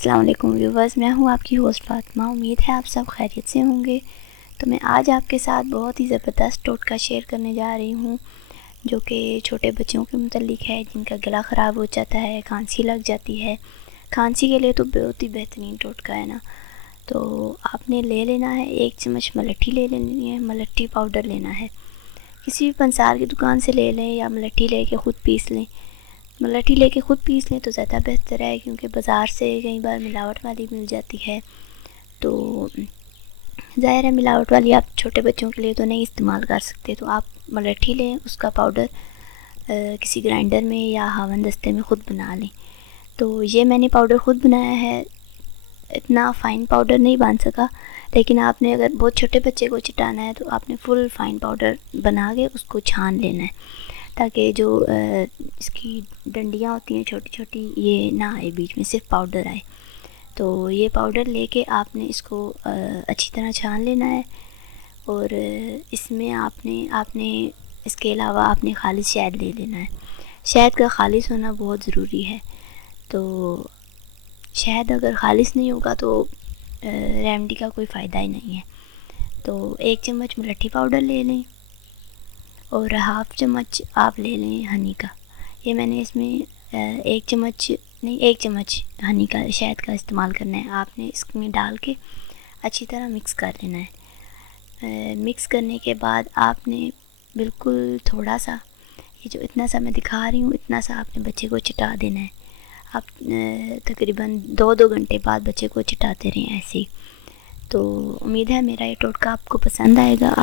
अस्सलाम वालेकुम व्यूवर्स, मैं हूं आपकी होस्ट फातिमा। उम्मीद है आप सब खैरियत से होंगे। तो मैं आज आपके साथ बहुत ही ज़बरदस्त टोटका शेयर करने जा रही हूं, जो कि छोटे बच्चों के मुतल्लिक है जिनका गला ख़राब हो जाता है, खांसी लग जाती है। खांसी के लिए तो बहुत ही बेहतरीन टोटका है ना। तो आपने ले लेना है 1 चम्मच मलट्ठी ले लेनी है। मलट्ठी पाउडर लेना है, किसी भी पंसार की दुकान से ले लें या मलट्ठी लेके ख़ुद पीस लें। मलट्ठी लेके ख़ुद पीस लें तो ज़्यादा बेहतर है, क्योंकि बाज़ार से कई बार मिलावट वाली मिल जाती है। तो ज़ाहिर है मिलावट वाली आप छोटे बच्चों के लिए तो नहीं इस्तेमाल कर सकते। तो आप मलट्ठी लें, उसका पाउडर किसी ग्राइंडर में या हावन दस्ते में ख़ुद बना लें। तो ये मैंने पाउडर ख़ुद बनाया है। इतना फ़ाइन पाउडर नहीं बन सका, लेकिन आपने अगर बहुत छोटे बच्चे को चटाना है तो आपने फुल फ़ाइन पाउडर बना के उसको छान लेना है, ताकि जो इसकी डंडियाँ होती हैं छोटी छोटी, ये ना आए बीच में, सिर्फ पाउडर आए। तो ये पाउडर लेके आपने इसको अच्छी तरह छान लेना है। और इसमें आपने इसके अलावा आपने खालिस शहद ले लेना है। शहद का खालिस होना बहुत ज़रूरी है। तो शहद अगर खालिस नहीं होगा तो रेमडी का कोई फ़ायदा ही नहीं है। तो 1 चम्मच मलट्ठी पाउडर ले लें और हाफ़ चम्मच आप ले लें हनी का। ये मैंने इसमें 1 चम्मच नहीं, 1 चम्मच हनी का, शहद का इस्तेमाल करना है। आपने इसमें डाल के अच्छी तरह मिक्स कर लेना है। मिक्स करने के बाद आपने बिल्कुल थोड़ा सा, ये जो इतना सा मैं दिखा रही हूँ, इतना सा आपने बच्चे को चटा देना है। आप तकरीबन 2-2 घंटे बाद बच्चे को चटाते रहें ऐसे ही। तो उम्मीद है मेरा ये टोटका आपको पसंद आएगा।